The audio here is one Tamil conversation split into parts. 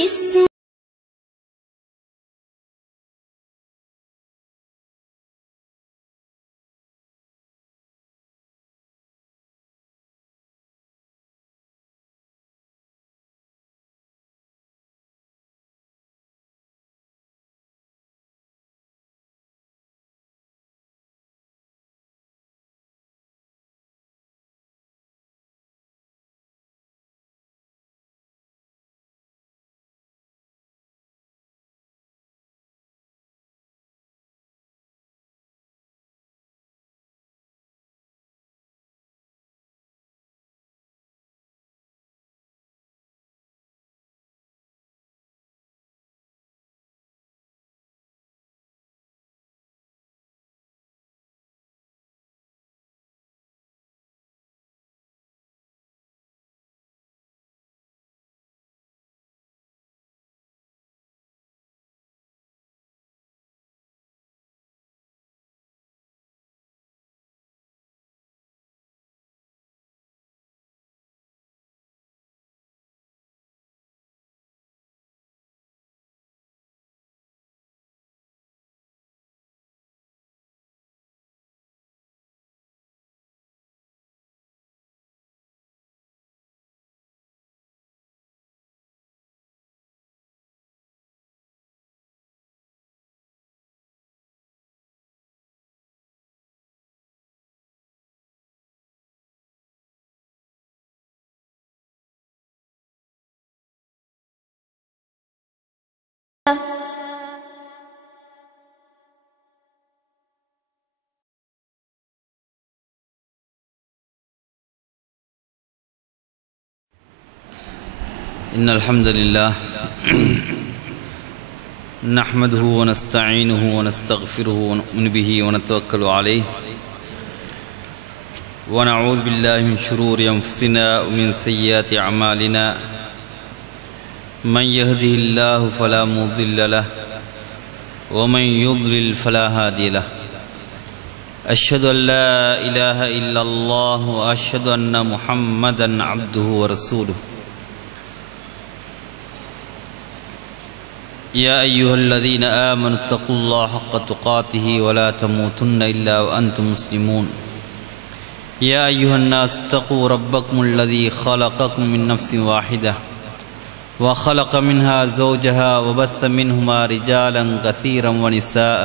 بسم إن الحمد لله نحمده ونستعينه ونستغفره ونؤمن به ونتوكل عليه ونعوذ بالله من شرور أنفسنا ومن سيئات أعمالنا من يهده الله فلا مضل له ومن يضلل فلا هادي له أشهد أن لا إله إلا الله وأشهد أن محمدا عبده ورسوله يا أيها الذين آمنوا اتقوا الله حق تقاته ولا تموتن إلا وأنتم مسلمون يا أيها الناس اتقوا ربكم الذي خلقكم من نفس واحدة وخلق منها زوجها وبث منهما رجالا كثيرا ونساء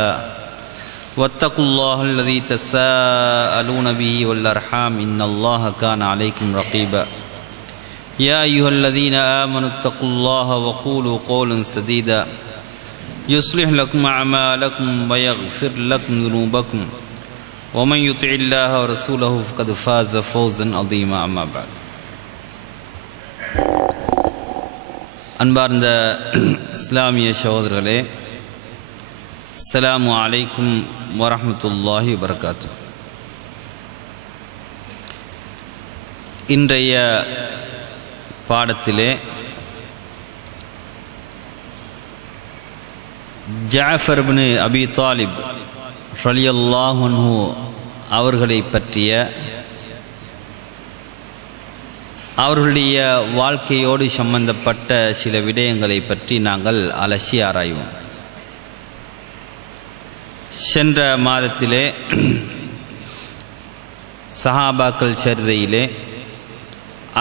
واتقوا الله الذي تساءلون به والأرحام إن الله كان عليكم رقيبا يا أيها الذين آمنوا اتقوا الله وقولوا قولا سديدا يصلح لكم أعمالكم ويغفر لكم ذنوبكم ومن يطع الله ورسوله فقد فاز فوزا عظيما أما بعد அன்பார்ந்த இஸ்லாமிய சகோதரர்களே, அஸ்ஸலாமு அலைக்கும் வரஹ்மத்துல்லாஹி வபரகாத்துஹு. இன்றைய பாடத்திலே ஜஅஃபர் இப்னு அபி தாலிப் ரலியல்லாஹு அன்ஹு அவர்களை பற்றிய அவர்களுடைய வாழ்க்கையோடு சம்பந்தப்பட்ட சில விடயங்களை பற்றி நாங்கள் அலசி ஆராய்வோம். சென்ற மாதத்திலே சஹாபாக்கள் சரிதையிலே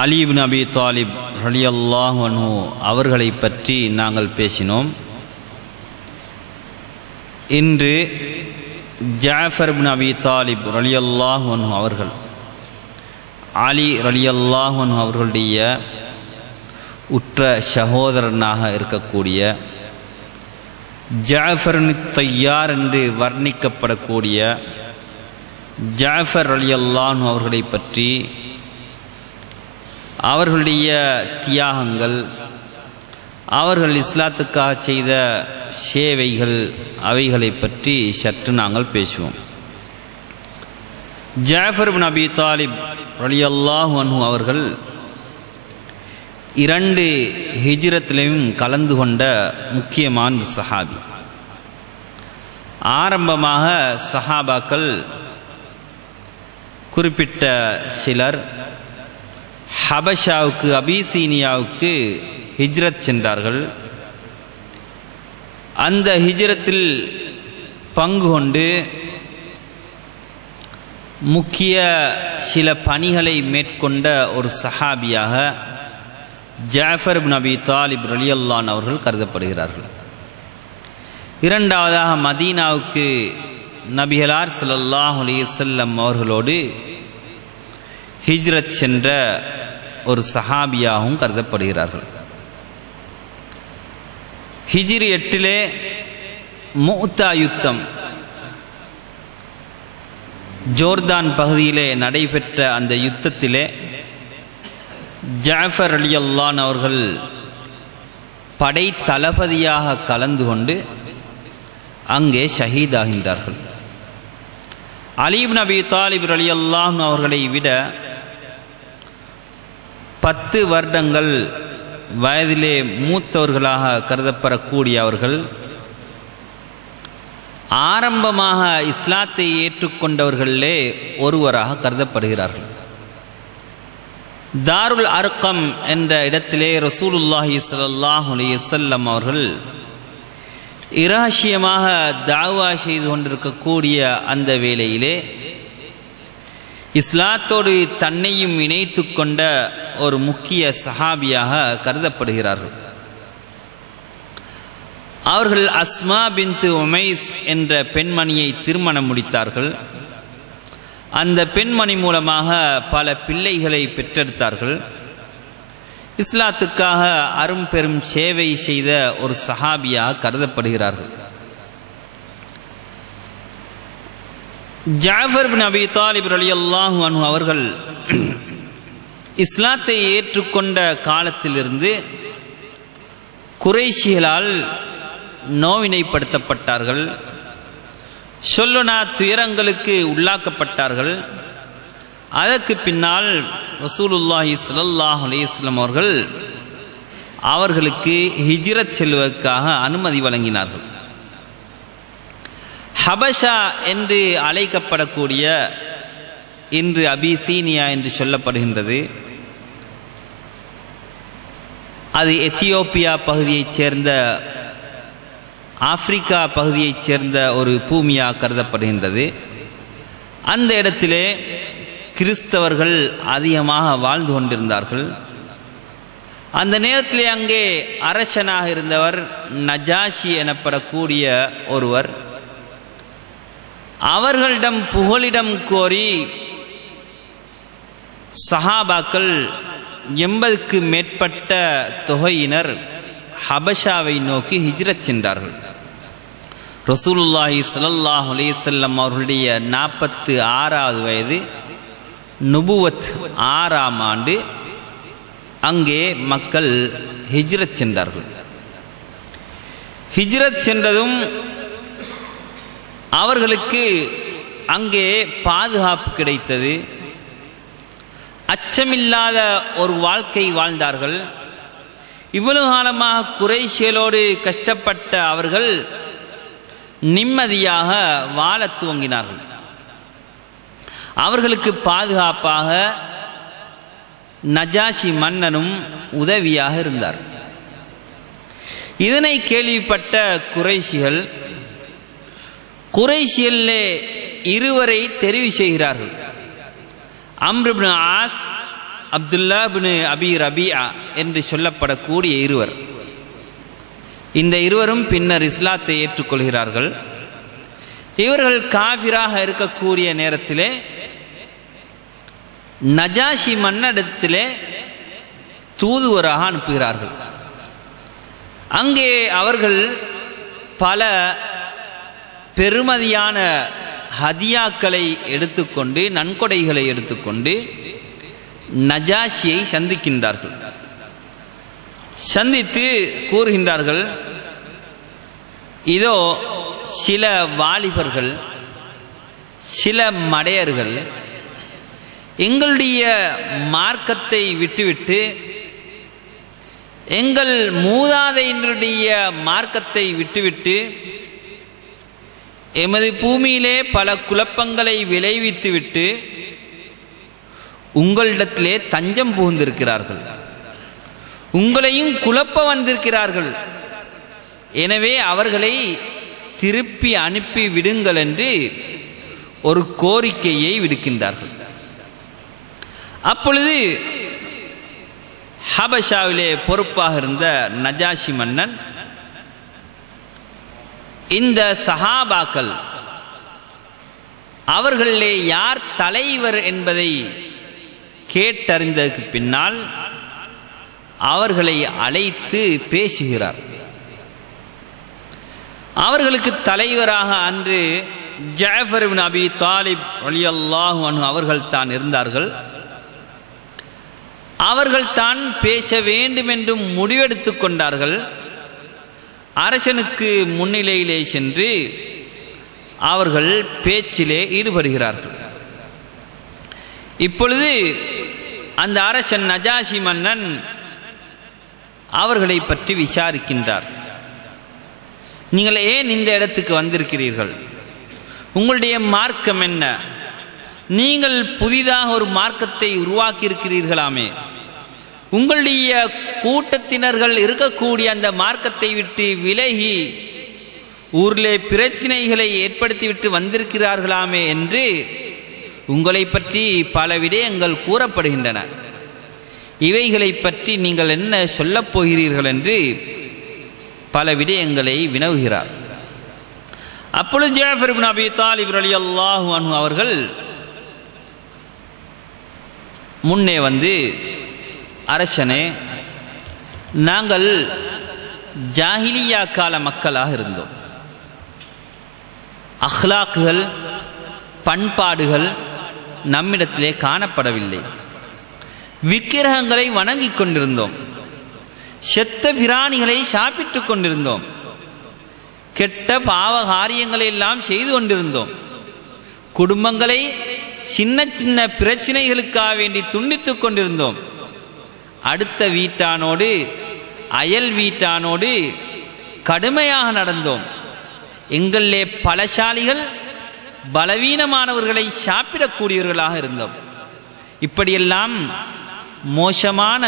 அலி இப்னு அபி தாலிப் ரலியல்லாஹு அன்ஹு அவர்களை பற்றி நாங்கள் பேசினோம். இன்று ஜஅஃபர் இப்னு அபி தாலிப் ரலியல்லாஹு அன்ஹு அவர்கள் அலி ரலியல்லாஹு அன்ஹு அவர்களுடைய உற்ற சகோதரனாக இருக்கக்கூடிய ஜஅஃபர் தய்யார் என்று வர்ணிக்கப்படக்கூடிய ஜஅஃபர் ரலியல்லாஹு அன்ஹு அவர்களை பற்றி, அவர்களுடைய தியாகங்கள், அவர்கள் இஸ்லாத்துக்காக செய்த சேவைகள், அவைகளை பற்றி சற்று நாங்கள் பேசுவோம். ஜஅஃபர் இப்னு அபி தாலிப் ரலியல்லாஹு அன்ஹு அவர்கள் 2 ஹிஜ்ரத்திலும் கலந்து கொண்ட முக்கியமான சஹாபி. ஆரம்பமாக சஹாபாக்கள் குறிப்பிட்ட சிலர் ஹபஷாவுக்கு, அபிசீனியாவுக்கு ஹிஜ்ரத் சென்றார்கள். அந்த ஹிஜ்ரத்தில் பங்கு கொண்டு முக்கிய சில பணிகளை மேற்கொண்ட ஒரு சஹாபியாக ஜாஃபர் இப்னு அபி தாலிப் ரலியல்லாஹு அன்ஹு அவர்கள் கருதப்படுகிறார்கள். இரண்டாவதாக மதீனாவுக்கு நபிகளார் ஸல்லல்லாஹு அலைஹி வஸல்லம் அவர்களோடு ஹிஜ்ரத் சென்ற ஒரு சஹாபியாகவும் கருதப்படுகிறார்கள். ஹிஜ்ரி 8 முஅத்தா யுத்தம் ஜோர்தான் பகுதியிலே நடைபெற்ற அந்த யுத்தத்திலே ஜாஃபர் ரலியல்லாஹு அன்ஹு அவர்கள் படை தளபதியாக கலந்து கொண்டு அங்கே ஷஹீதாகின்றார்கள். அலி இப்னு அபி தாலிப் ரலியல்லாஹு அன்ஹு அவர்களை விட 10 வருடங்கள் வயதிலே மூத்தவர்களாக கருதப்படக்கூடிய அவர்கள் ஆரம்பமாக இஸ்லாத்தை ஏற்றுக்கொண்டவர்களிலே ஒருவராக கருதப்படுகிறார்கள். தாருல் அர்கம் என்ற இடத்திலே ரசூலுல்லாஹி ஸல்லல்லாஹு அலைஹி வஸல்லம் அவர்கள் இரகசியமாக தாவா செய்து கொண்டிருக்கக்கூடிய அந்த வேளையிலே இஸ்லாத்தோடு தன்னையும் இணைத்து கொண்ட ஒரு முக்கிய சஹாபியாக கருதப்படுகிறார்கள். அவர்கள் அஸ்மா பின்த் உமைஸ் என்ற பெண்மணியை திருமணம் முடித்தார்கள். அந்த பெண்மணி மூலமாக பல பிள்ளைகளை பெற்றெடுத்தார்கள். இஸ்லாத்துக்காக அரும் பெரும் சேவை செய்த ஒரு சஹாபியாக கருதப்படுகிறார்கள். ஜாஃபர் இப்னு அபி தாலிப் ரலியல்லாஹு அன்ஹு அவர்கள் இஸ்லாத்தை ஏற்றுக்கொண்ட காலத்திலிருந்து குறைஷிகளால் நோவினைப்படுத்தப்பட்டார்கள், சொல்லனா துயரங்களுக்கு உள்ளாக்கப்பட்டார்கள். அதற்கு பின்னால் ரசூலுல்லாஹி ஸல்லல்லாஹு அலைஹி வஸல்லம் அவர்கள் அவர்களுக்கு ஹிஜ்ரத் செல்வதற்காக அனுமதி வழங்கினார்கள். ஹபஷா என்று அழைக்கப்படக்கூடிய, இன்று அபிசீனியா என்று சொல்லப்படுகின்றது, அது எத்தியோப்பியா பகுதியைச் சேர்ந்த, ஆப்பிரிக்கா பகுதியைச் சேர்ந்த ஒரு பூமியாக கருதப்படுகின்றது. அந்த இடத்திலே கிறிஸ்தவர்கள் அதிகமாக வாழ்ந்து கொண்டிருந்தார்கள். அந்த நேரத்திலே அங்கே அரசனாக இருந்தவர் நஜாஷி எனப்படக்கூடிய ஒருவர். அவர்களிடம் புகலிடம் கோரி சஹாபாக்கள் 80க்கு மேற்பட்ட தொகையினர் ஹபஷாவை நோக்கி ஹிஜ்ரத் சென்றார்கள். ரசூலுல்லாஹி ஸல்லல்லாஹு அலைஹி வஸல்லம் அவர்களுடைய 46வது வயது, நுபுவத் 6ஆம் ஆண்டு அங்கே மக்கள் ஹிஜ்ரத் சென்றார்கள். ஹிஜ்ரத் சென்றதும் அவர்களுக்கு அங்கே பாதுகாப்பு கிடைத்தது. அச்சமில்லாத ஒரு வாழ்க்கை வாழ்ந்தார்கள். இவ்வளவு காலமாக குறைஷிகளோடு கஷ்டப்பட்ட அவர்கள் நிம்மதியாக வாழத் துவங்கினார்கள். அவர்களுக்கு பாதுகாப்பாக நஜாஷி மன்னனும் உதவியாக இருந்தார். இதனை கேள்விப்பட்ட குறைஷிகள் குறைஷிகளிலே இருவரை தெரிவு செய்கிறார்கள். அம்ர் இப்னு ஆஸ், அப்துல்லா இப்னு அபி ரபியா என்று சொல்லப்படக்கூடிய இருவர். இந்த இருவரும் பின்னர் இஸ்லாத்தை ஏற்றுக்கொள்கிறார்கள். இவர்கள் காஃபிராக இருக்கக்கூடிய நேரத்திலே நஜாஷி மன்னனிடத்திலே தூதுவராக அனுப்புகிறார்கள். அங்கே அவர்கள் பல பெருமதியான ஹதியாக்களை எடுத்துக்கொண்டு, நன்கொடைகளை எடுத்துக்கொண்டு நஜாஷியை சந்திக்கின்றார்கள். சந்தித்து கூறுகின்றார்கள், இதோ சில வாலிபர்கள், சில மடையர்கள் எங்களுடைய மார்க்கத்தை விட்டுவிட்டு, எங்கள் மூதாதையினுடைய மார்க்கத்தை விட்டுவிட்டு, எமது பூமியிலே பல குழப்பங்களை விளைவித்துவிட்டு உங்களிடத்திலே தஞ்சம் புகுந்திருக்கிறார்கள். உங்களையும் குழப்ப வந்திருக்கிறார்கள், எனவே அவர்களை திருப்பி அனுப்பி விடுங்கள் என்று ஒரு கோரிக்கையை விடுக்கின்றார்கள். அப்பொழுது ஹபஷாவிலே பொறுப்பாக இருந்த நஜாஷி மன்னன் இந்த சஹாபாக்கள் அவர்களிலே யார் தலைவர் என்பதை கேட்டறிந்ததற்கு பின்னால் அவர்களை அழைத்து பேசுகிறார். அவர்களுக்கு தலைவராக அன்று ஜஅஃபர் இப்னு அபி தாலிப் ரலியல்லாஹு அன்ஹு அவர்கள் தான் இருந்தார்கள். அவர்கள் தான் பேச வேண்டும் என்று முடிவெடுத்துக் கொண்டார்கள். அரசனுக்கு முன்னிலையிலே சென்று அவர்கள் பேச்சிலே ஈடுபடுகிறார்கள். இப்பொழுது அந்த அரசன் நஜாஷி மன்னன் அவர்களை பற்றி விசாரிக்கின்றார். நீங்கள் ஏன் இந்த இடத்துக்கு வந்திருக்கிறீர்கள்? உங்களுடைய மார்க்கம் என்ன? நீங்கள் புதிதாக ஒரு மார்க்கத்தை உருவாக்கி இருக்கிறீர்களாமே, உங்களுடைய கூட்டத்தினர்கள் இருக்கக்கூடிய அந்த மார்க்கத்தை விட்டு விலகி ஊரிலே பிரச்சனைகளை ஏற்படுத்திவிட்டு வந்திருக்கிறார்களாமே என்று உங்களை பற்றி பல விடயங்கள் கூறப்படுகின்றன. இவைகளை பற்றி நீங்கள் என்ன சொல்லப் போகிறீர்கள் என்று பல விடயங்களை வினவுகிறார். அப்பொழுது ஜஅஃபர் இப்னு அபி தாலிப் ரலியல்லாஹு அன்ஹு அவர்கள் முன்னே வந்து, அரசனே, நாங்கள் ஜாஹிலியா கால மக்களாக இருந்தோம். அஹ்லாக்குகள், பண்பாடுகள் நம்மிடத்திலே காணப்படவில்லை. விக்கிரகங்களை வணங்கிக் கொண்டிருந்தோம். செத்த பிராணிகளை சாப்பிட்டுக் கொண்டிருந்தோம். கெட்ட பாவ காரியங்களை எல்லாம் செய்து கொண்டிருந்தோம். குடும்பங்களை சின்ன சின்ன பிரச்சனைகளுக்காக வேண்டி துண்டித்துக் கொண்டிருந்தோம். அடுத்த வீட்டானோடு அயல் வீட்டானோடு கடுமையாக நடந்தோம். எங்களிலே பலசாலிகள் பலவீனமானவர்களை சாப்பிடக்கூடியவர்களாக இருந்தோம். இப்படியெல்லாம் மோசமான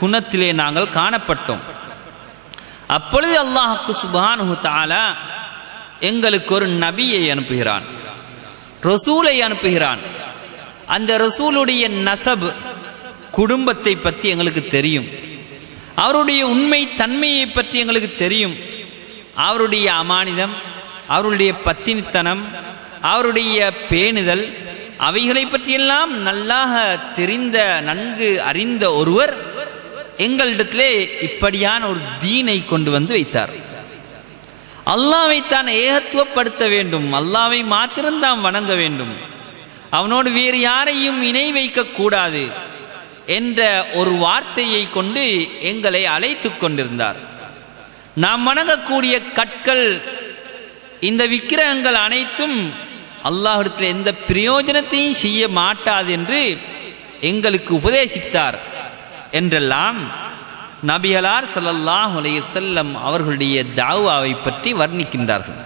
குணத்திலே நாங்கள் காணப்பட்டோம். அப்பொழுது அல்லாஹ் சுப்ஹானஹு தஆலா எங்களுக்கு ஒரு நபியை அனுப்புகிறான், ரசூலை அனுப்புகிறான். அந்த ரசூலுடைய நசப், குடும்பத்தை பற்றி எங்களுக்கு தெரியும். அவருடைய உண்மை தன்மையை பற்றி எங்களுக்கு தெரியும். அவருடைய அமானிதம், அவருடைய பத்தினித்தனம், அவருடைய பேணுதல், அவைகளை பற்றியெல்லாம் நல்லாக தெரிந்த, நன்கு அறிந்த ஒருவர் எங்களிடத்திலே இப்படியான ஒரு தீனை கொண்டு வந்து வைத்தார். அல்லாஹ்வை தான் ஏகத்துவப்படுத்த வேண்டும், அல்லாஹ்வை மாத்திரம்தான் வணங்க வேண்டும், அவனோடு வேறு யாரையும் இணை வைக்க கூடாது என்ற ஒரு வார்த்தையை கொண்டு எங்களை அழைத்துக் கொண்டிருந்தார். நாம் வணங்கக்கூடிய கற்கள், இந்த விக்கிரகங்கள் அனைத்தும் அல்லாஹ்விடத்தில் எந்த பிரயோஜனத்தையும் செய்ய மாட்டாது என்று எங்களுக்கு உபதேசித்தார் என்றெல்லாம் நபிகளார் ஸல்லல்லாஹு அலைஹி வஸல்லம் அவர்களுடைய தாவாவை பற்றி வர்ணிக்கின்றார்கள்.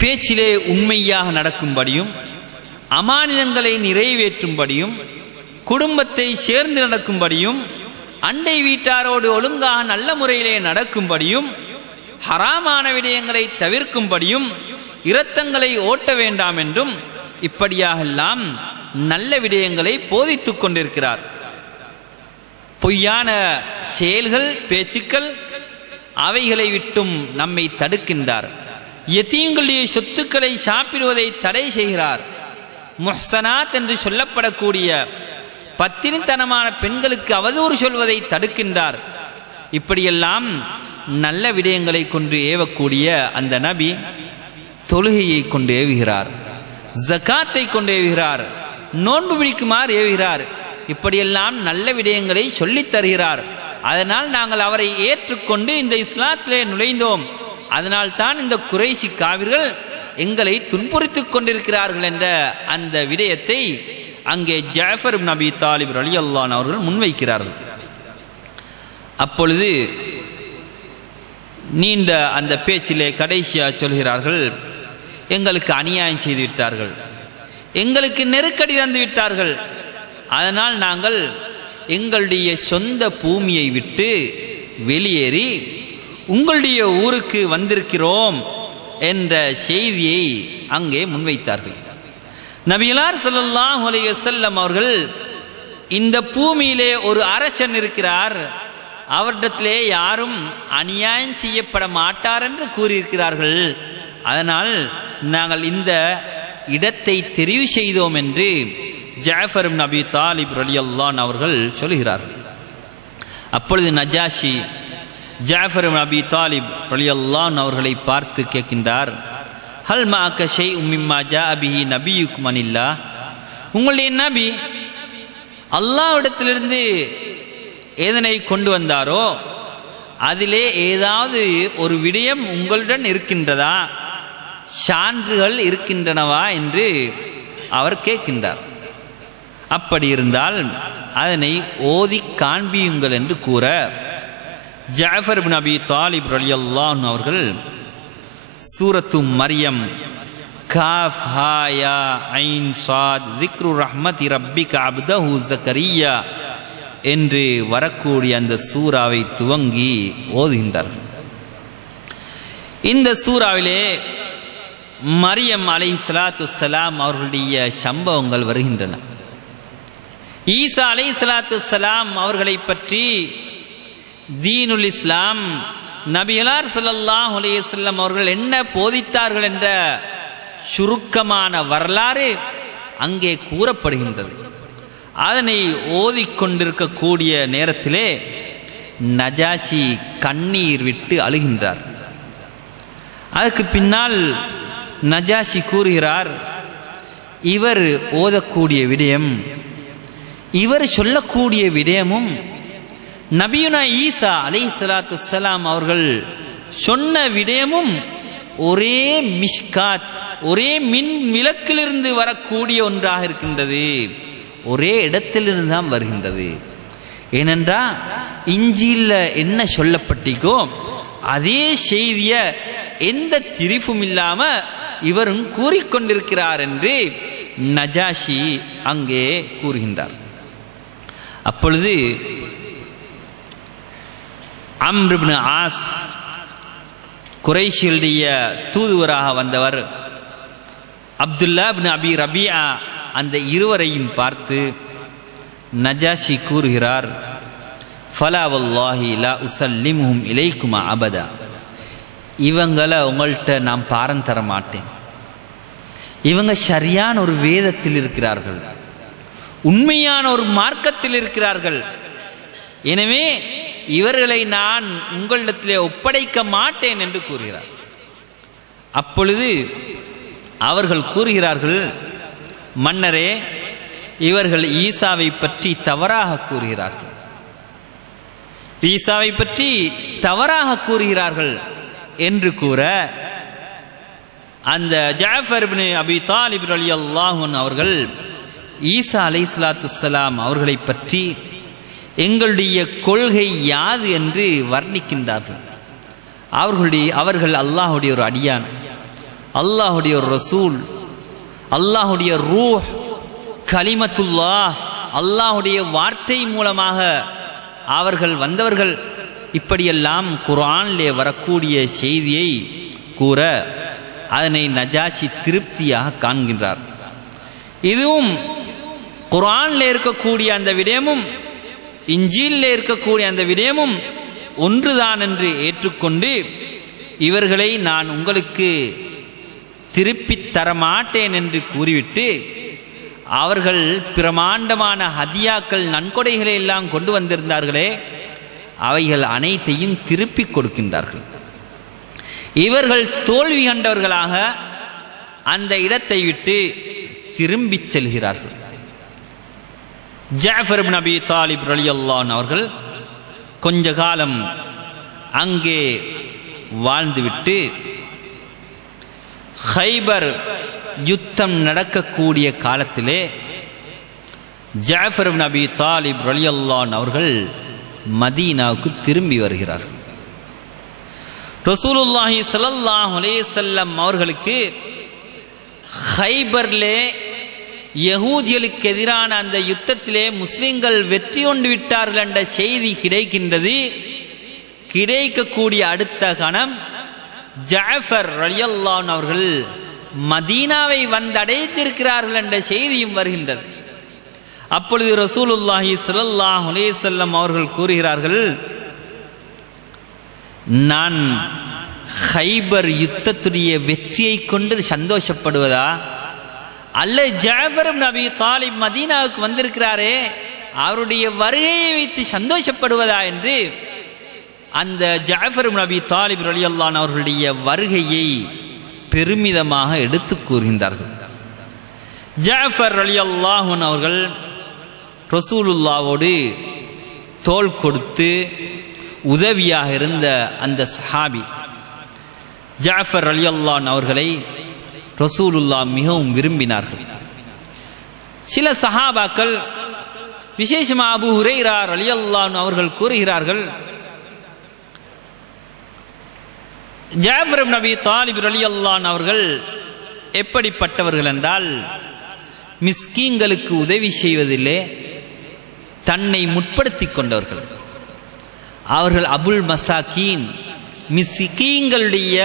பேச்சிலே உண்மையாக நடக்கும்படியும், அமானிதங்களை நிறைவேற்றும்படியும், குடும்பத்தை சேர்ந்து நடக்கும்படியும், அண்டை வீட்டாரோடு ஒழுங்காக நல்ல முறையிலே நடக்கும்படியும், ஹராமான விடயங்களை தவிர்க்கும்படியும், இரத்தங்களை ஓட்ட வேண்டாம் என்றும் இப்படியாகெல்லாம் நல்ல விடயங்களை போதித்துக் கொண்டிருக்கிறார். பொய்யான செயல்கள், பேச்சுக்கள், அவைகளை விட்டும் நம்மை தடுக்கின்றார். யதீம்களுடைய சொத்துக்களை சாப்பிடுவதை தடை செய்கிறார். முஹ்சனாத் என்று சொல்லப்படக்கூடிய பத்தினித்தனமான பெண்களுக்கு அவதூறு சொல்வதை தடுக்கின்றார். இப்படியெல்லாம் நல்ல விடயங்களை கொண்டு ஏவக்கூடிய அந்த நபி தொழுகையை கொண்டு ஏவுகிறார், ஜகாத்தை கொண்டு ஏவுகிறார், நோன்பு பிடிக்குமாறு ஏவுகிறார். இப்படியெல்லாம் நல்ல விடயங்களை சொல்லித் தருகிறார். அதனால் நாங்கள் அவரை ஏற்றுக்கொண்டு இந்த இஸ்லாத்திலே நுழைந்தோம். அதனால் தான் இந்த குறைஷி காவிர்கள் எங்களை துன்புறுத்திக் கொண்டிருக்கிறார்கள் என்ற அந்த விடயத்தை அங்கே ஜஅஃபர் இப்னு அபி தாலிப் ரலியல்லாஹு அன்ஹு அவர்கள் முன்வைக்கிறார்கள். அப்பொழுது நீண்ட அந்த பேச்சிலே கடைசியாக சொல்கிறார்கள், எங்களுக்கு அநியாயம் செய்து விட்டார்கள், எங்களுக்கு நெருக்கடி தந்து விட்டார்கள், அதனால் நாங்கள் எங்களுடைய சொந்த பூமியை விட்டு வெளியேறி உங்களுடைய ஊருக்கு வந்திருக்கிறோம் என்ற செய்தியை அங்கே முன்வைத்தார்கள். நபிகளார் ஸல்லல்லாஹு அலைஹி வஸல்லம் அவர்கள் இந்த பூமியிலே ஒரு அரசன் இருக்கிறார், அவரிடத்திலே யாரும் அநியாயம் செய்யப்பட மாட்டார் என்று கூறியிருக்கிறார்கள். அதனால் நாங்கள் இந்த இடத்தை தெரிவு செய்தோம் என்று ஜாஃபர் இப்னு அபி தாலிப் ரலியல்லாஹு அன்ஹு அவர்கள் சொல்கிறார்கள். அப்பொழுது நஜாஷி ஜாஃபர் இப்னு அபி தாலிப் ரலியல்லாஹு அன்ஹு அவர்களை பார்த்து கேட்கின்றார், ஹல் மஅக ஷைஉம் மிம்மா ஜாஅ பிஹி நபியுக்கும் அனில்லாஹ், உங்களுடைய நபி அல்லாஹ்விடத்திலிருந்து எதனை கொண்டு வந்தாரோ அதிலே ஏதாவது ஒரு விடயம் உங்களுடன் இருக்கின்றதா, சான்றுகள் இருக்கின்றனவா என்று அவர் கேட்கின்றார். அப்படி இருந்தால் அதனை ஓதி காண்பியுங்கள் என்று கூற ஜாஃபர் இப்னு அபி தாலிப் ரலியல்லாஹு அன்ஹு அவர்கள் சூரத்து மரியம் காஃப் ஹா யா ஐன் ஸாத் ذிக்ரு ரஹ்மதி ரப்பிக அப்தஹு ஜக்கரியா என்று வரக்கூடிய அந்த சூராவை துவங்கி ஓதுகின்றார்கள். இந்த சூறாவிலே மரியம் அலைஹிஸ்ஸலாத்து வஸ்ஸலாம் அவர்களுடைய சம்பவங்கள் வருகின்றன. ஈசா அலைஹிஸ்ஸலாத்து வஸ்ஸலாம் அவர்களை பற்றி தீனுல் இஸ்லாம் நபிகளார் ஸல்லல்லாஹு அலைஹி வஸல்லம் அவர்கள் என்ன போதித்தார்கள் என்ற சுருக்கமான வரலாறு அங்கே கூறப்படுகின்றது. அதனை ஓதிக்கொண்டிருக்கக்கூடிய நேரத்திலே நஜாஷி கண்ணீர் விட்டு அழுகின்றார். அதற்கு பின்னால் நஜாஷி கூறுகிறார், இவர் ஓதக்கூடிய விடயம், இவர் சொல்லக்கூடிய விடயமும் நபியுனா ஈசா அலைஹிஸ்ஸலாத்து வஸ்ஸலாம் அவர்கள் சொன்ன விடயமும் ஒரே மிஷ்காத், ஒரே மின் விளக்கிலிருந்து வரக்கூடிய ஒன்றாக இருக்கின்றது, ஒரே இடத்திலிருந்து தான் வருகின்றது. ஏனென்றால் இஞ்சியில் என்ன சொல்லப்பட்டிக்கோ அதே செய்திய எந்த திரிப்பும் இல்லாம இவரும் கூறிக்கொண்டிருக்கிறார் என்று நஜாஷி அங்கே கூறுகின்றார். அப்பொழுது அம்ர் இப்னு ஆஸ் குறைஷியுடைய தூதுவராக வந்தவர் அப்துல்லா இப்னு அபி ரபியா அந்த இருவரையும் பார்த்து நஜாஷி கூறுகிறார், ஃபலா வல்லாஹி லா உஸல்லிமுஹும் இலைக்குமா அபதா, இவங்களை உங்கள்கிட்ட நான் பாரம் தர மாட்டேன். இவங்க சரியான ஒரு வேதத்தில் இருக்கிறார்கள், உண்மையான ஒரு மார்க்கத்தில் இருக்கிறார்கள், எனவே இவர்களை நான் உங்களிடத்திலே ஒப்படைக்க மாட்டேன் என்று கூறுகிறார். அப்பொழுது அவர்கள் கூறுகிறார்கள், மன்னரே, இவர்கள் ஈசாவை பற்றி தவறாக கூறுகிறார்கள், ஈசாவை பற்றி தவறாக கூறுகிறார்கள் என்று கூற அந்த ஜாஃபர் இப்னு அபி தாலிப் ரலியல்லாஹு அன்ஹு அவர்கள் ஈசா அலைஹிஸ்ஸலாத்து வஸ்ஸலாம் அவர்களை பற்றி எங்களுடைய கொள்கை யாது என்று வர்ணிக்கின்றார்கள். அவர்கள் அல்லாஹுடைய ஒரு அடியான், அல்லாஹுடைய ஒரு ரசூல், அல்லாஹுடைய ரூஹ், கலிமத்துல்லாஹ், அல்லாஹுடைய வார்த்தை மூலமாக அவர்கள் வந்தவர்கள். இப்படியெல்லாம் குர்ஆனிலே வரக்கூடிய செய்தியை கூற அதனை நஜாஷி திருப்தியாக காண்கின்றார். இதுவும் குர்ஆனிலே இருக்கக்கூடிய அந்த விடயமும் இஞ்சிலிலே இருக்கக்கூடிய அந்த விடயமும் ஒன்றுதான் என்று ஏற்றுக்கொண்டு இவர்களை நான் உங்களுக்கு திருப்பி தரமாட்டேன் என்று கூறிவிட்டு அவர்கள் பிரமாண்டமான ஹதியாக்கள் நன்கொடைகளை எல்லாம் கொண்டு வந்திருந்தார்களே அவைகள் அனைத்தையும் திருப்பி கொடுக்கின்றார்கள். இவர்கள் தோல்வி கண்டவர்களாக அந்த இடத்தை விட்டு திரும்பிச் செல்கிறார்கள். ஜாஃபர் இப்னு அபி தாலிப் ரலியல்லாஹு அன்ஹு அவர்கள் கொஞ்ச காலம் அங்கே வாழ்ந்துவிட்டு ஹைபர் யுத்தம் நடக்கக்கூடிய காலத்திலே ஜாஃபர் இப்னு அபி தாலிப் ரலியல்லாஹு அன்ஹு அவர்கள் மதீனாவுக்கு திரும்பி வருகிறார்கள். ரசூலுல்லாஹி ஸல்லல்லாஹு அலைஹி வஸல்லம் அவர்களுக்கு ஹைபர்லே யகூதிகளுக்கு எதிரான அந்த யுத்தத்திலே முஸ்லிம்கள் வெற்றி கொண்டு விட்டார்கள் என்ற செய்தி கிடைக்கின்றது. கிடைக்கக்கூடிய அடுத்த கணம் ஜஅஃபர் ரலியல்லாஹு அன்ஹு அவர்கள் மதீனாவை வந்தடைத்திருக்கிறார்கள் என்ற செய்தியும் வருகின்றது. அப்பொழுது ரசூலுல்லாஹி ஸல்லல்லாஹு அலைஹி வஸல்லம் அவர்கள் கூறுகிறார்கள், நான் ஹைபர் யுத்தத்துடைய வெற்றியை கொண்டு சந்தோஷப்படுவதா, அல்ல ஜஅஃபர் இப்னு அபீ தாலிப் மதீனாவுக்கு வந்திருக்கிறாரே அவருடைய வருகையை வைத்து சந்தோஷப்படுவதா என்று அந்த ஜஅஃபர் இப்னு அபீ தாலிப் ரலியல்லாஹு அன்ஹு அவர்களுடைய வருகையை பெருமிதமாக எடுத்து கூறுகின்றார்கள். ஜஅஃபர் ரலியல்லாஹு அன்ஹு அவர்கள் ரசூலுல்லாஹ்வோடு தோள் கொடுத்து உதவியாக இருந்த அந்த சஹாபி ஜஅஃபர் ரலியல்லாஹு அன்ஹு அவர்களை ரசூலுல்லாஹ் மிகவும் விரும்பினார்கள். சில சஹாபாக்கள், விசேஷமாக அபூ ஹுரைரா ரலியல்லாஹு அன்ஹு அவர்கள் கூறுகிறார்கள், ஜஅஃபர் இப்னு அபீ தாலிப் ரலியல்லாஹு அன்ஹு அவர்கள் எப்படிப்பட்டவர்கள் என்றால், மிஸ்கீன்களுக்கு உதவி செய்வதிலே தன்னை முற்படுத்திக் கொண்டவர்கள். அவர்கள் அபுல் மசாக்கீன், மிஸ்கீன்களுடைய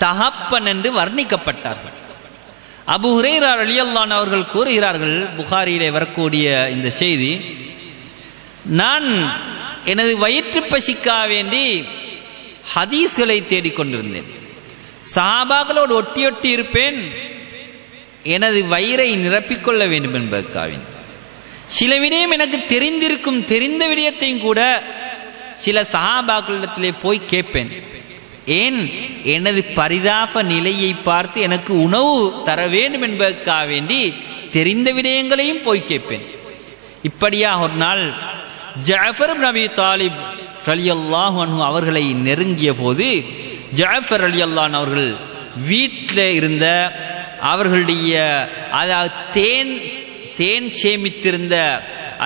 தகப்பன் என்று வர்ணிக்கப்பட்டார்கள். அபூ ஹுரைரா ரலியல்லாஹு அன்ஹு அவர்கள் கூறுகிறார்கள், புகாரியிலே வரக்கூடிய இந்த செய்தி, நான் எனது வயிற்று பசிக்கா வேண்டி ஹதீஸ்களை தேடிக்கொண்டிருந்தேன். சஹாபாக்களோடு ஒட்டி இருப்பேன், எனது வயிறை நிரப்பிக்கொள்ள வேண்டும் என்பதற்காக. சில விடயம் எனக்கு தெரிந்திருக்கும், தெரிந்த விடயத்தையும் கூட சில சஹாபாக்களிடத்திலே போய் கேட்பேன். ஏன்? எனது பரிதாப நிலையை பார்த்து எனக்கு உணவு தர வேண்டும் என்பதற்காக வேண்டி தெரிந்த விடயங்களையும் போய் கேட்பேன். இப்படியாக ஒரு நாள் ஜஅஃபர் இப்னு அபீ தாலிப் ரலியல்லாஹு அன்ஹு அவர்களை நெருங்கிய போது, ஜஅஃபர் ரலியல்லாஹு அன்ஹு அவர்கள் வீட்டில் இருந்த அவர்களுடைய தேன் சேமித்திருந்த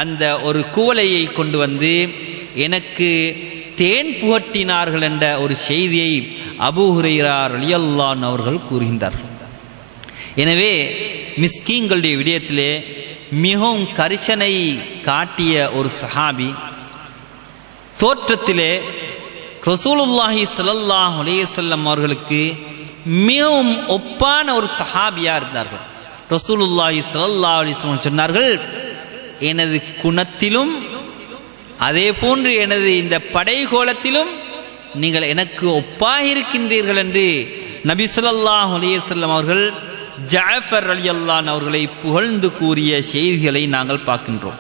அந்த ஒரு குவளையை கொண்டு வந்து எனக்கு தேன் புகட்டினார்கள் என்ற ஒரு செய்தியை அபூ ஹுரைரா ரலியல்லாஹு அன்ஹு அவர்கள் கூறுகின்றார்கள். எனவே மிஸ்கீன்களுடைய விடயத்திலே மிகவும் கரிசனை காட்டிய ஒரு சஹாபி, தோற்றத்திலே ரசூலுல்லாஹி ஸல்லல்லாஹு அலைஹி வஸல்லம் அவர்களுக்கு மிகவும் ஒப்பான ஒரு சஹாபியா இருந்தார்கள். ரசூலுல்லாஹி ஸல்லல்லாஹு அலைஹி வஸல்லம் சொன்னார்கள், எனது குணத்திலும் அதே போன்று எனது இந்த படைகோலத்திலும் நீங்கள் எனக்கு ஒப்பாக இருக்கின்றீர்கள் என்று நபி ஸல்லல்லாஹு அலைஹி வஸல்லம் அவர்கள் ஜஅஃபர் ரலியல்லாஹு அன்ஹு அவர்களை புகழ்ந்து கூறிய செய்திகளை நாங்கள் பார்க்கின்றோம்.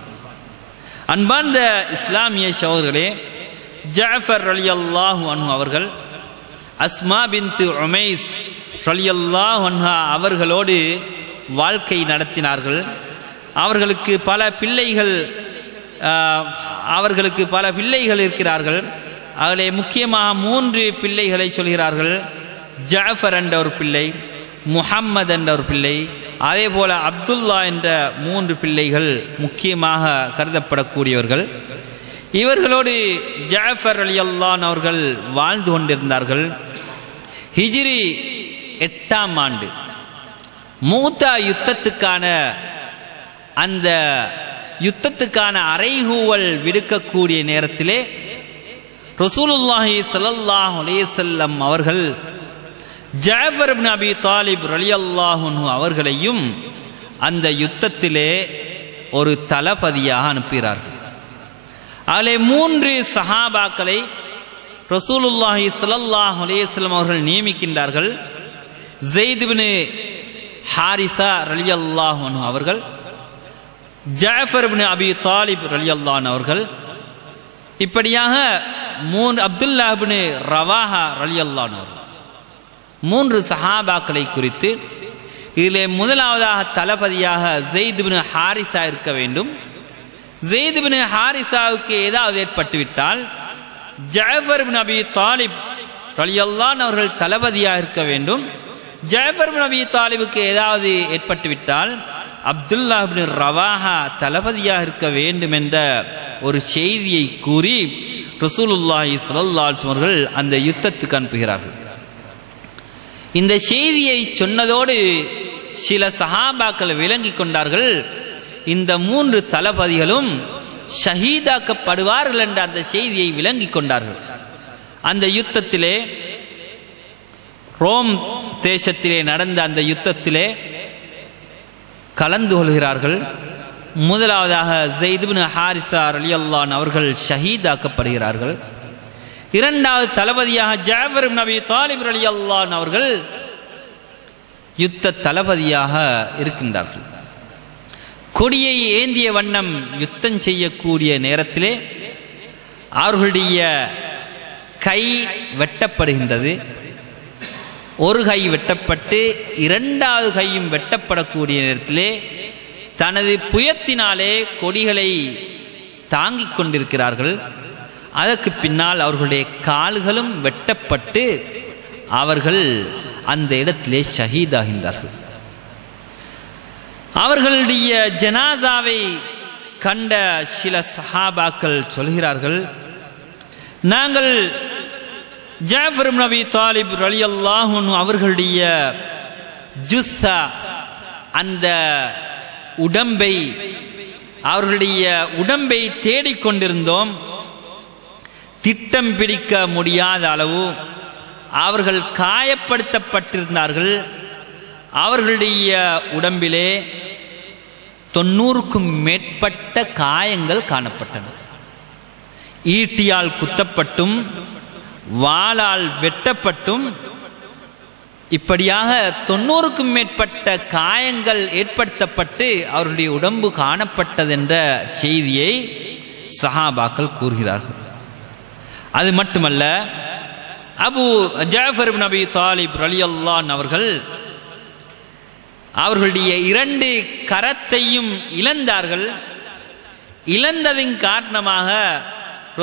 அன்பார்ந்த இஸ்லாமிய சகோதரர்களே, ஜஅஃபர் ரலியல்லாஹு அன்ஹு அவர்கள் அஸ்மா பின்த் உமைஸ் ரலியல்லாஹு அன்ஹா அவர்களோடு வாழ்க்கை நடத்தினார்கள். அவர்களுக்கு பல பிள்ளைகள் இருக்கிறார்கள். அதிலே முக்கியமாக 3 பிள்ளைகளை சொல்கிறார்கள். ஜஅஃபர் என்ற ஒரு பிள்ளை, முஹம்மது என்ற ஒரு பிள்ளை, அதே போல அப்துல்லா என்ற 3 பிள்ளைகள் முக்கியமாக கருதப்படக்கூடியவர்கள். இவர்களோடு ஜஅஃபர் ரலியல்லாஹு அன்ஹு அவர்கள் வாழ்ந்து கொண்டிருந்தார்கள். ஹிஜ்ரி 8ஆம் ஆண்டு மூத்தா யுத்தத்துக்கான அறைகூவல் விடுக்கக்கூடிய நேரத்திலே ரசூலுல்லாஹி ஸல்லல்லாஹு அலைஹி வஸல்லம் அவர்கள் ஜஅஃபர் இப்னு அபீ தாலிப் ரலியல்லாஹு அன்ஹு அவர்களையும் அந்த யுத்தத்திலே ஒரு தளபதியாக அனுப்புகிறார்கள். அதிலே 3 சஹாபாக்களை ரசூலுல்லாஹி ஸல்லல்லாஹு அலைஹி வஸல்லம் அவர்கள் நியமிக்கின்றார்கள். ஸைத் இப்னு ஹாரிஸா ரலியல்லாஹு அன்ஹு அவர்கள், ஜஅஃபர் இப்னு அபீ தாலிப் ரலியல்லாஹு அன்ஹு அவர்கள், இப்படியாக அப்துல்லா இப்னு ரவாஹா ரலியல்லாஹு அன்ஹு அவர்கள் 3 சஹாபாக்களை குறித்து இதிலே முதலாவதாக தளபதியாக ஸைத் இப்னு ஹாரிஸா இருக்க வேண்டும். ஸைத் இப்னு ஹாரிஸாவுக்கு ஏதாவது ஏற்பட்டுவிட்டால் ஜஅஃபர் இப்னு அபீ தாலிப் ரலியல்லாஹு அன்ஹு அவர்கள் தளபதியாக இருக்க வேண்டும். ஜஅஃபர் இப்னு அபீ தாலிபுக்கு ஏதாவது ஏற்பட்டுவிட்டால் அப்துல்லா இப்னு ரவாஹா தளபதியாக இருக்க வேண்டும் என்ற ஒரு செய்தியை கூறி ரசூலுல்லாஹி ஸல்லல்லாஹு அலைஹி வஸல்லம் அவர்கள் அந்த யுத்தத்துக்கு அனுப்புகிறார்கள். இந்த செய்தியை சொன்னதோடு சில சஹாபாக்கள் விளங்கி கொண்டார்கள், இந்த 3 தளபதிகளும் ஷஹீதாக்கப்படுவார்கள் என்ற அந்த செய்தியை விளங்கி கொண்டார்கள். அந்த யுத்தத்திலே, ரோம் தேசத்திலே நடந்த அந்த யுத்தத்திலே கலந்து கொள்கிறார்கள். முதலாவதாக ஸைத் இப்னு ஹாரிஸா ரலியல்லாஹு அன்ஹு அவர்கள் ஷஹீதாக்கப்படுகிறார்கள். இரண்டாவது தளபதியாக ஜாஃபர் இப்னு அபி தாலிப் ரலியல்லாஹு அன்ஹு அவர்கள் யுத்த தளபதியாக இருக்கின்றார்கள். கொடியை ஏந்திய வண்ணம் யுத்தம் செய்யக்கூடிய நேரத்திலே அவர்களுடைய கை வெட்டப்படுகின்றது. ஒரு கை வெட்டப்பட்டு இரண்டாவது கையும் வெட்டப்படக்கூடிய நேரத்திலே தனது புயத்தினாலே கொடிகளை தாங்கிக் கொண்டிருக்கிறார்கள். அதற்கு பின்னால் அவர்களுடைய கால்களும் வெட்டப்பட்டு அவர்கள் அந்த இடத்திலே ஷஹீதாகின்றார்கள். அவர்களுடைய ஜனாசாவை கண்ட சில சஹாபாக்கள் சொல்கிறார்கள், நாங்கள் ஜாஃபர் இப்னு அபி தாலிப் ரலியல்லாஹு அன்ஹு அவர்களுடைய ஜுஸ்ஸா, அந்த உடம்பை, அவர்களுடைய உடம்பை தேடிக்கொண்டிருந்தோம். திட்டம் பிடிக்க முடியாத அளவு அவர்கள் காயப்படுத்தப்பட்டிருந்தார்கள். அவர்களுடைய உடம்பிலே 90க்கும் மேற்பட்ட காயங்கள் காணப்பட்டன. ஈட்டியால் குத்தப்பட்டும் வாளால் வெட்டப்பட்டும் இப்படியாக 90க்கும் மேற்பட்ட காயங்கள் ஏற்படுத்தப்பட்டு அவருடைய உடம்பு காணப்பட்டதென்ற செய்தியை சஹாபாக்கள் கூறுகிறார்கள். அது மட்டுமல்ல, அபு ஜாஃபர் இப்னு அபி தாலிப் ரலியல்லாஹு அன்ஹு அவர்கள் அவர்களுடைய 2 கரத்தையும் இழந்தார்கள். இழந்ததின் காரணமாக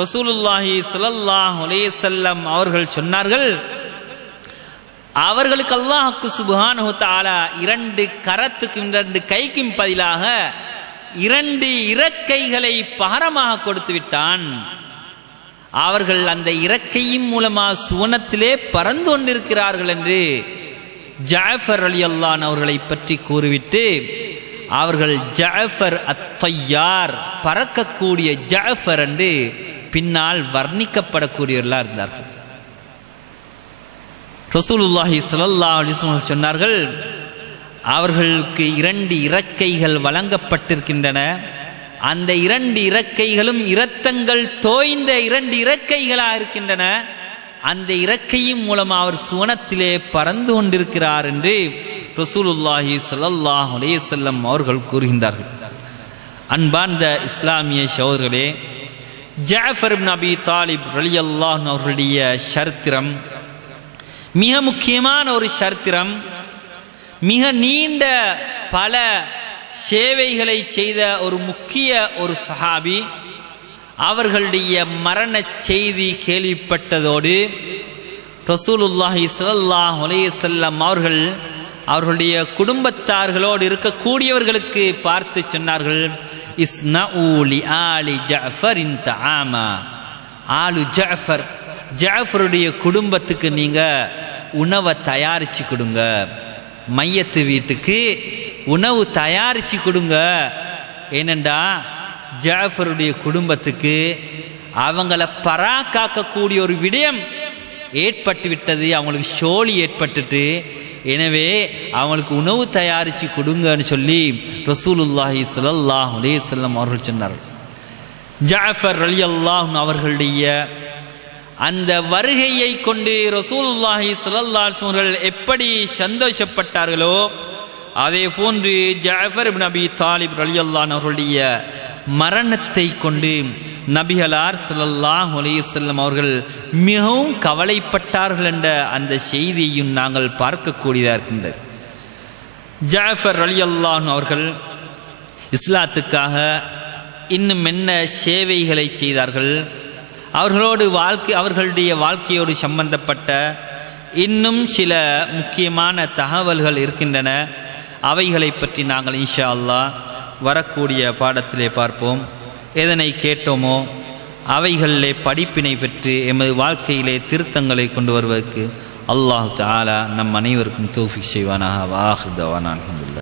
ரசூலுல்லாஹி ஸல்லல்லாஹு அலைஹி வஸல்லம் அவர்கள் சொன்னார்கள், அவர்களுக்கு அல்லாஹ் சுப்ஹானஹு வ தஆலா 2 கரத்துக்கும் 2 கைக்கும் பதிலாக 2 இறக்கைகளை பகரமாக கொடுத்து விட்டான். அவர்கள் அந்த இறக்கையின் மூலமாக சுவனத்திலே பறந்து கொண்டிருக்கிறார்கள் என்று ஜாஃபர் ரலியல்லாஹு அன்ஹு அவர்களை பற்றி கூறிவிட்டு அவர்கள் ஜாஃபர் அத்-தய்யார், பறக்கக்கூடிய ஜாஃபர் என்று பின்னால் வர்ணிக்கப்படக்கூடியவர்களாக இருந்தார்கள். ரசூலுல்லாஹி ஸல்லல்லாஹு அலைஹி வஸல்லம் சொன்னார்கள், அவர்களுக்கு 2 இறக்கைகள் வழங்கப்பட்டிருக்கின்றன. அந்த 2 இறக்கைகளும் இரத்தங்கள் தோய்ந்த 2 இறக்கைகளாக இருக்கின்றன. அந்த இறக்கையின் மூலமாக அவர் சுவனத்திலே பறந்து கொண்டிருக்கிறார் என்று ரசூலுல்லாஹி ஸல்லல்லாஹு அலைஹி வஸல்லம் அவர்கள் கூறுகின்றார்கள். அன்பார்ந்த இஸ்லாமிய சகோதரர்களே, ஜாஃபர் இப்னு அபி தாலிப் ரலியல்லாஹு அன்ஹு அவர்களுடைய சரித்திரம் மிக முக்கியமான ஒரு சரித்திரம். மிக நீண்ட பல சேவைகளை செய்த ஒரு முக்கிய ஒரு சஹாபி. அவர்களுடைய மரண செய்தி கேள்விப்பட்டதோடு ரசூலுல்லாஹி ஸல்லல்லாஹு அலைஹி வஸல்லம் அவர்கள் அவர்களுடைய குடும்பத்தார்களோடு இருக்கக்கூடியவர்களுக்கு பார்த்து சொன்னார்கள், இஸ்னஉ லி ஆலி ஜஅஃபரின் தஆமா. ஆலு ஜஅஃபர், ஜஅஃபருடைய குடும்பத்துக்கு நீங்க உணவை தயாரிச்சு கொடுங்க. மையத்து வீட்டுக்கு உணவு தயாரிச்சு கொடுங்க. ஏனென்றா ஜாஃபருடைய குடும்பத்துக்கு அவங்கள பராக்காக்கக்கூடிய ஒரு விடயம் ஏற்பட்டு விட்டது, அவங்களுக்கு சோழி ஏற்பட்டுட்டு. எனவே அவங்களுக்கு உணவு தயாரித்து கொடுங்கன்னு சொல்லி ரசூலுல்லாஹி ஸல்லல்லாஹு அலைஹி வஸல்லம் அவர்கள் சொன்னார்கள். ஜாஃபர் ரலியல்லாஹு அன்ஹு அவர்களுடைய அந்த வருகையை கொண்டு ரசூலுல்லாஹி ஸல்லல்லாஹு அலைஹி வஸல்லம் அவர்கள் எப்படி சந்தோஷப்பட்டார்களோ அதே போன்று ஜாஃபர் இப்னு அபி தாலிப் ரலியல்லாஹு அன்ஹு அவர்களுடைய மரணத்தை கொண்டு நபிகளார் ஸல்லல்லாஹு அலைஹி வஸல்லம் அவர்கள் மிகவும் கவலைப்பட்டார்கள் என்ற அந்த செய்தியையும் நாங்கள் பார்க்கக்கூடியதாக இருக்கின்றது. ஜாஃபர் ரலியல்லாஹு அன்ஹு அவர்கள் இஸ்லாத்துக்காக இன்னும் என்ன சேவைகளை செய்தார்கள், அவர்களுடைய வாழ்க்கையோடு சம்பந்தப்பட்ட இன்னும் சில முக்கியமான தகவல்கள் இருக்கின்றன. அவைகளை பற்றி நாங்கள் இன்ஷா அல்லாஹ் வரக்கூடிய பாடத்திலே பார்ப்போம். எதனை கேட்டோமோ அவைகளிலே படிப்பினை பெற்று எமது வாழ்க்கையிலே திருத்தங்களை கொண்டு வருவதற்கு அல்லாஹ் தஆலா நம் அனைவருக்கும் தௌஃபீக் செய்வானாக. வ ஆகிரு தஅவானா அல்ஹம்துலில்லாஹ்.